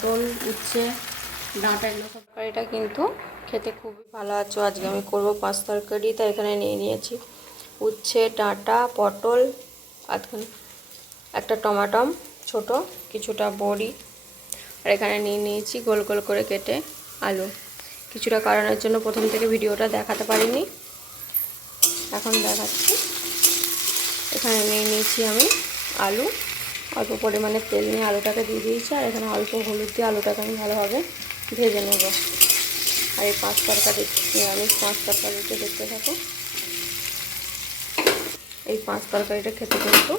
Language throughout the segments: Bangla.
পটল, উচ্ছে, ডাঁটা এগুলো সব। তরকারিটা কিন্তু খেতে খুবই ভালো আছে। আজকে আমি করবো পাঁচ তরকারি। তাই এখানে নিয়ে নিয়েছি উচ্ছে, ডাঁটা, পটল, আধখান একটা টমাটম ছোট, কিছুটা বড়ি, আর এখানে নিয়ে নিয়েছি গোল গোল করে কেটে আলু। কিছুটা কারণের জন্য প্রথম থেকে ভিডিওটা দেখাতে পারিনি, এখন দেখাচ্ছি। এখানে নিয়ে নিয়েছি আমি আলু, অল্প পরিমাণে তেল নিয়ে আলুটাকে দিয়ে দিয়েছি, আর এখানে অল্প হলুদ দিয়ে আলুটাকে আমি ভালোভাবে ভেজে নেব। আর এই পাঁচ তরকারি আমি পাঁচ তরকারিটা দেখতে থাকো। এই পাঁচ তরকারিটা খেতে কিন্তু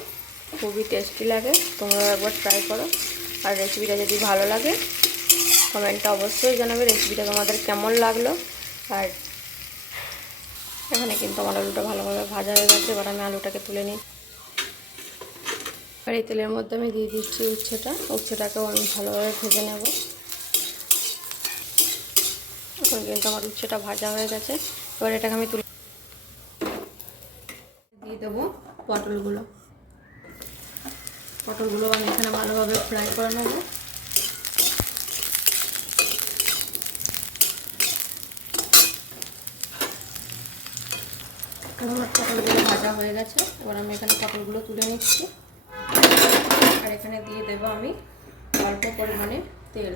খুবই টেস্টি লাগে, তোমরা একবার ট্রাই করো। আর রেসিপিটা যদি ভালো লাগে কমেন্টটা অবশ্যই জানাবে রেসিপিটা তোমাদের কেমন লাগলো। আর এখানে কিন্তু আমার আলুটা ভালোভাবে ভাজা হয়ে গেছে। এবার আমি আলুটাকে তুলে নিই। আর এই তেলের মধ্যে আমি দিয়ে দিচ্ছি উচ্ছেটাকেও আমি ভালোভাবে ভেজে নেব। এখন কিন্তু আমার উচ্ছেটা ভাজা হয়ে গেছে। এবার এটাকে আমি তুলে দিয়ে দেবো পটলগুলো আমি এখানে ভালোভাবে ফ্রাই করে নেব। আমার পটলগুলো ভাজা হয়ে গেছে। এবার আমি এখানে পটলগুলো তুলে নিচ্ছি। আর এখানে দিয়ে দেবো আমি অল্প পরিমাণে তেল।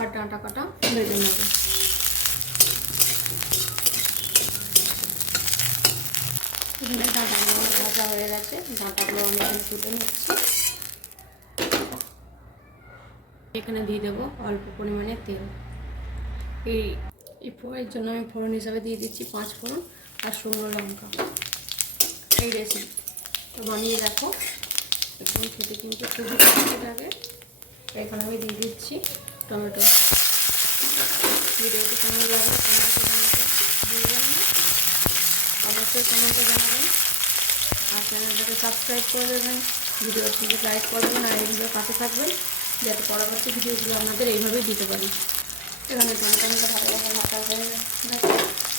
আর ডাঁটা কাটা ভেজে নেব। এখানে ডাঁটাগুলো ভাজা হয়ে গেছে, ডাঁটাগুলো আমি এখানে তুলে নিচ্ছি। এখানে দিয়ে দেবো অল্প পরিমাণে তেল। এই ফোড়নের জন্য আমি ফোড়ন হিসাবে দিয়ে দিচ্ছি 5 ফোড়ন আর শুকনো লঙ্কা। এই রেসিপি বানিয়ে দেখো, একদম খেতে কিন্তু খুবই টেস্টি লাগে। এখন আমি দিয়ে দিচ্ছি টমেটো। ভিডিওটি কেমন লাগবে কমেন্টে জানাতে ভুলবেন না, অবশ্যই কমেন্টে জানাবেন। আর চ্যানেলটাকে সাবস্ক্রাইব করে দেবেন, ভিডিওটিকে লাইক করবেন, আর এই ভিডিও পাশে থাকবেন যাতে পরবর্তী ভিডিওগুলো আপনাদের এইভাবেই দিতে পারি। এখানে টমেটোটা ভালোভাবে ভাজা হয়ে গেছে,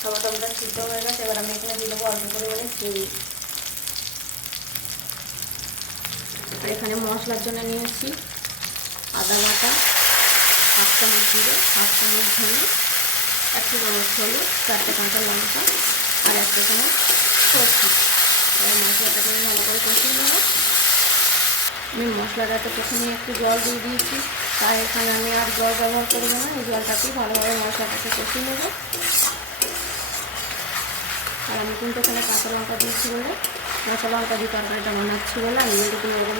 টমেটোটা সিদ্ধ হয়ে গেছে। এবার আমি এখানে দিয়ে দেবো অল্প পরিমাণে চিনি। আর এখানে মশলার জন্য নিয়েছি আদা বাটা, 1 চামচ জিরে, 1 চামচ ধনে, 1 চামচ হলুদ, 4টে কাঁচা লঙ্কা, আর 1 চামচ সরষে। এবার মশলাটাকে আমি ভালো করে কষিয়ে নেব। আমি মশলাটাতে প্রথমে একটু জল দিয়ে দিয়েছি, তাই এখানে আমি আর জল ব্যবহার করবো না। এই জলটাকেই ভালোভাবে মশলাটাকে কষিয়ে নেব। আর আমি কিন্তু এখানে কাঁচা লঙ্কা দিয়েছি বলে, কাঁচা লঙ্কা দিয়ে তরকারিটা বানাচ্ছি বলে আমি কিন্তু কোনো রকম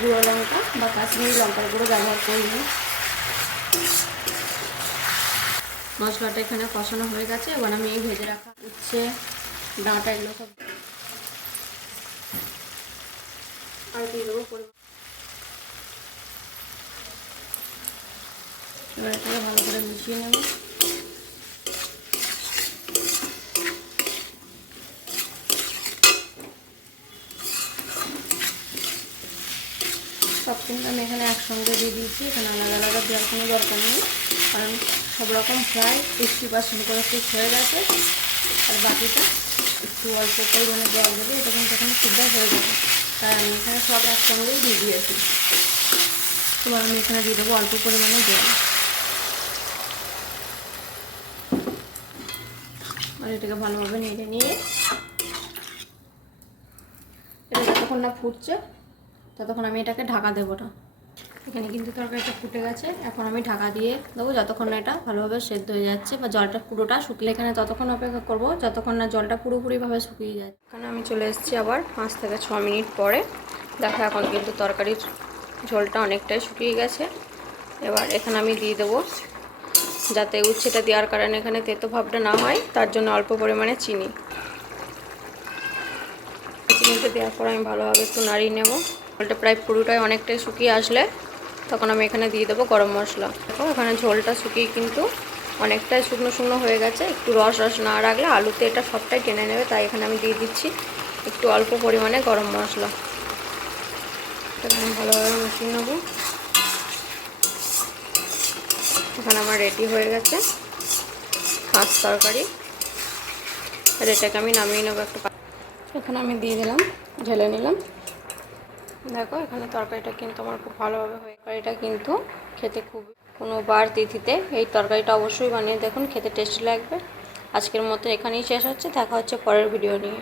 গুঁড়ো লঙ্কা বা কাশ্মীরি লঙ্কার গুঁড়ো ব্যবহার করিনি। মশলাটা এখানে কষানো হয়ে গেছে। এবার আমি এই ভেজে রাখা উচ্ছে, ডাঁটা এগুলো সব আর দিয়ে দেবো পরিমাণ। এবার এটাকে ভালো করে মিশিয়ে নেব। সব কিন্তু আমি এখানে একসঙ্গে দিয়ে দিয়েছি, এখানে আলাদা আলাদা দেওয়ার কোনো দরকার নেই, কারণ সব রকম প্রায় 80% করে কুক হয়ে গেছে। আর বাকিটা একটু অল্প পরিমাণে জল দেবে, এটা কিন্তু এখানে সিদ্ধ হয়ে যাবে। তাই আমি এখানে সব একসঙ্গেই দিয়ে দিয়েছি। এবার আমি এখানে দিয়ে দেবো অল্প পরিমাণে জল। আর এটাকে ভালোভাবে নেড়ে নিয়ে এটা যতক্ষণ না ফুটছে ততক্ষণ আমি এটাকে ঢাকা দেবো না। এখানে কিন্তু তরকারিটা ফুটে গেছে, এখন আমি ঢাকা দিয়ে দেবো যতক্ষণ না এটা ভালোভাবে সেদ্ধ হয়ে যাচ্ছে বা জলটা পুরোটা শুকলে। এখানে ততক্ষণ অপেক্ষা করব যতক্ষণ না জলটা পুরোপুরিভাবে শুকিয়ে যাচ্ছে। এখানে আমি চলে এসেছি আবার 5 থেকে 6 মিনিট পরে। দেখো এখন কিন্তু তরকারির ঝোলটা অনেকটাই শুকিয়ে গেছে। এবার এখানে আমি দিয়ে দেবো, যাতে উচ্ছেটা দেওয়ার কারণে এখানে তেতো ভাবটা না হয় তার জন্য অল্প পরিমাণে চিনি। চিনিটা দেওয়ার পর আমি ভালোভাবে একটু নাড়িয়ে নেব। ঝোলটা প্রায় পুরোটাই অনেকটাই শুকিয়ে আসলে তখন আমি এখানে দিয়ে দেবো গরম মশলা। দেখো এখানে ঝোলটা শুকিয়ে কিন্তু অনেকটাই শুকনো শুকনো হয়ে গেছে। একটু রস রস না রাখলে আলুতে এটা সবটাই টেনে নেবে, তাই এখানে আমি দিয়ে দিচ্ছি একটু অল্প পরিমাণে গরম মশলা। এটা আমি ভালোভাবে মিশিয়ে নেব। এখানে আমার রেডি হয়ে গেছে মাছ তরকারি। আর এটাকে আমি নামিয়ে নেবো একটু। এখানে আমি দিয়ে দিলাম, ঢেলে নিলাম। দেখো এখানে তরকারিটা কিন্তু আমার খুব ভালোভাবে হয়ে, তরকারিটা কিন্তু খেতে খুবই, কোনো বার তিথিতে এই তরকারিটা অবশ্যই বানিয়ে দেখুন, খেতে টেস্টি লাগবে। আজকের মতো এখানেই শেষ হচ্ছে, দেখা হচ্ছে পরের ভিডিও নিয়ে।